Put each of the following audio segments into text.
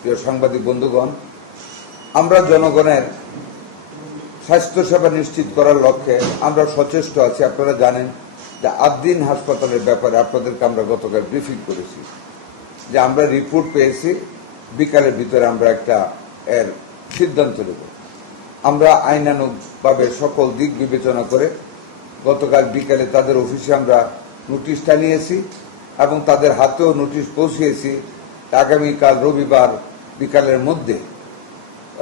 প্রিয় সাংবাদিক বন্ধুগণ, আমরা জনগণের স্বাস্থ্যসেবা নিশ্চিত করার লক্ষ্যে আমরা সচেষ্ট আছি। আপনারা জানেন যে আদ্দিন হাসপাতালের ব্যাপারে আপনাদেরকে আমরা গতকাল ব্রিফিং করেছি যে আমরা রিপোর্ট পেয়েছি, বিকালের ভিতরে আমরা একটা এর সিদ্ধান্ত নেব। আমরা আইনানুগভাবে সকল দিক বিবেচনা করে গতকাল বিকালে তাদের অফিসে আমরা নোটিশটা নিয়েছি এবং তাদের হাতেও নোটিশ পৌঁছিয়েছি। আগামীকাল রবিবার বিকালের মধ্যে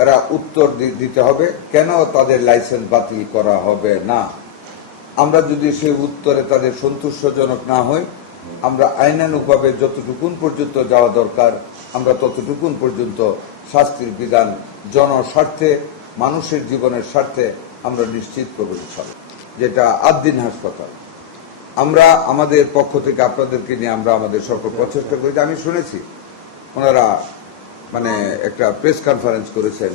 এরা উত্তর দিতে হবে কেন তাদের লাইসেন্স বাতিল করা হবে না। আমরা যদি সেই উত্তরে তাদের সন্তুষ্টজনক না হই, আমরা আইনানুগভাবে যতটুকুন পর্যন্ত যাওয়া দরকার আমরা ততটুকুন পর্যন্ত শাস্তির বিধান জনস্বার্থে, মানুষের জীবনের স্বার্থে আমরা নিশ্চিত করব। যেটা আদ্দিন হাসপাতাল, আমরা আমাদের পক্ষ থেকে আপনাদেরকে নিয়ে আমরা আমাদের সকল প্রচেষ্টা করেছি। আমি শুনেছি ওনারা একটা প্রেস কনফারেন্স করেছেন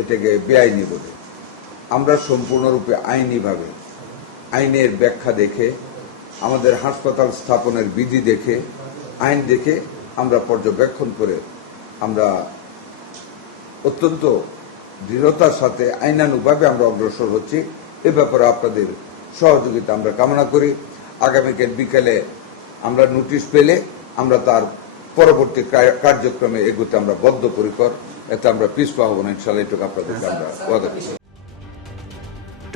এটাকে বেআইনি বলে। আমরা সম্পূর্ণরূপে আইনিভাবে আইনের ব্যাখ্যা দেখে, আমাদের হাসপাতাল স্থাপনের বিধি দেখে, আইন দেখে আমরা পর্যবেক্ষণ করে আমরা অত্যন্ত দৃঢ়তার সাথে আইনানুগভাবে আমরা অগ্রসর হচ্ছি। এ ব্যাপারে আপনাদের সহযোগিতা আমরা কামনা করি। আগামীকাল বিকেলে আমরা নোটিশ পেলে আমরা তার পরবর্তী কার্যক্রমে এগোতে আমরা বদ্ধপরিকর। এতে আমরা পিছপা হব না, ইনশাআল্লাহ। এটুকু আপনাদেরকে আমরা ওয়াদা করছি।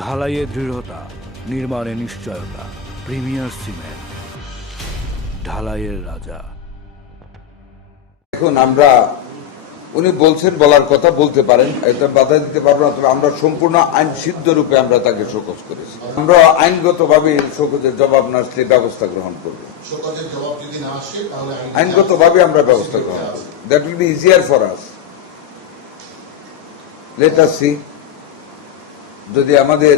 ঢালাইয়ে দৃঢ়তা, নির্মাণে নিশ্চয়তা, প্রিমিয়ার সিমেন্ট, ঢালাইয়ের রাজা। এখন আমরা উনি বলছেন, বলার কথা বলতে পারেন, এটা বাধা দিতে পারবো না। তবে আমরা সম্পূর্ণ আইন সিদ্ধ রূপে আমরা তাকে শোকজ করেছি। আমরা আইনগতভাবে শোকজের জবাব না আসলে ব্যবস্থা গ্রহণ করব। আইনগতভাবে আমরা ব্যবস্থা গ্রহণ করব। That will be easier for us. Let us see, যদি আমাদের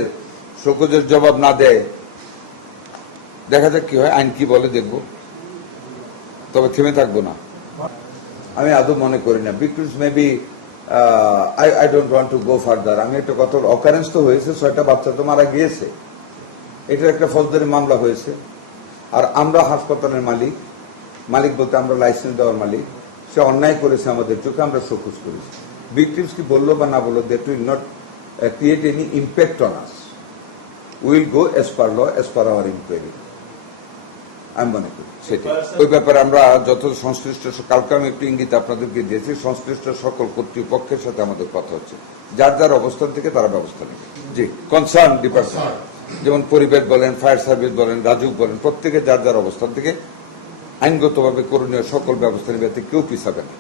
শোকজের জবাব না দেয়, দেখা যাক কি হয়, আইন কি বলে দেখব। তবে থেমে থাকবো না আমি আদৌ মনে করি না। Because maybe I don't want to go further. আমি একটা কত অকারেন্স তো হয়েছে, 6টা বাচ্চা তো মারা গিয়েছে, এটার একটা ফৌজদারি মামলা হয়েছে। আর আমরা হাসপাতালের মালিক বলতে আমরা লাইসেন্স দেওয়ার মালিক, সে অন্যায় করেছে আমাদের চোখে, আমরা শোকজ করেছি। ভিকটিমস কি বললো বা না বললো, that will not create any impact on us. Will go as per law, as per our inquiry. আমি মনে করি সেটা ওই ব্যাপারে আমরা যত সংশ্লিষ্ট, কালকে আমি একটু ইঙ্গিত আপনাদেরকে দিয়েছি, সংশ্লিষ্ট সকল কর্তৃপক্ষের সাথে আমাদের কথা হচ্ছে। যার যার অবস্থান থেকে তারা ব্যবস্থা নেবে। জি, কনসার্ন ডিপার্টমেন্ট, যেমন পরিবেশ বলেন, ফায়ার সার্ভিস বলেন, রাজুক বলেন, প্রত্যেকে যার যার অবস্থান থেকে আইনগতভাবে করণীয় সকল ব্যবস্থা নেবে, কেউ পিছাবে না।